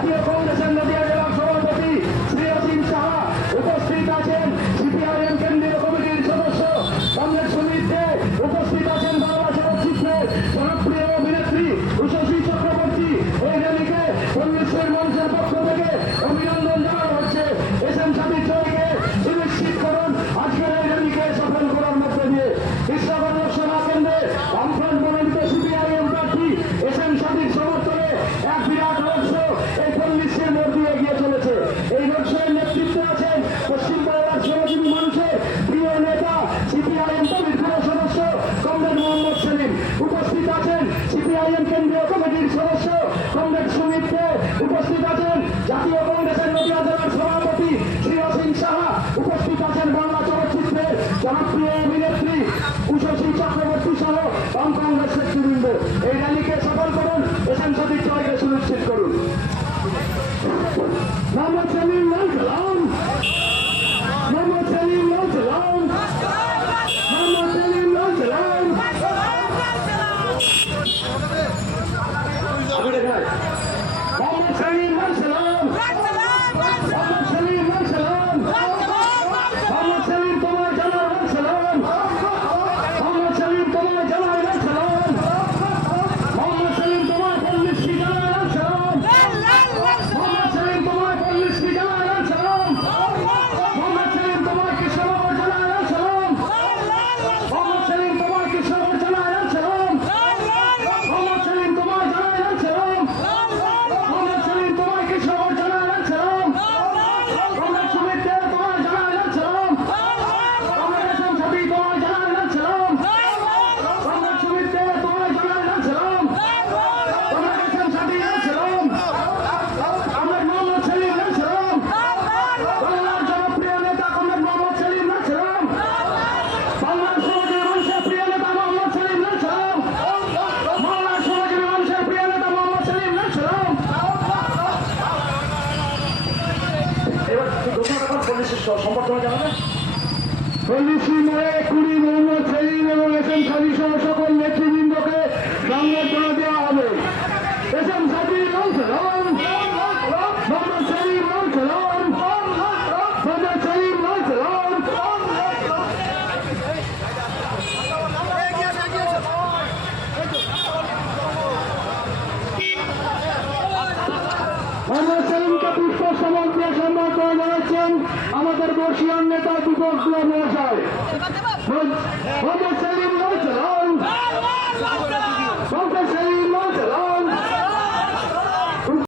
Aqui é né? Union কেন্দ্রীয় কমিটির সদস্য কংগ্রেস সুমিত্র উপস্থিত আছেন জাতীয় কংগ্রেসের নদীয়া জেলার সভাপতি শ্রীয় সিং সাহা। উপস্থিত আছেন বাংলা চলচ্চিত্রে জনপ্রিয় অভিনেত্রী উষসী চক্রবর্তী সহ কংগ্রেস নেতৃবৃন্দ এই সম্বর্ধনা জানাবেন পলিসি নয় কুড়ি মোহাম্মদ সেলিম এবং এস এম সাদি সহ সকল আমাদের বর্ষীয় নেতা দীপক মহাশয়।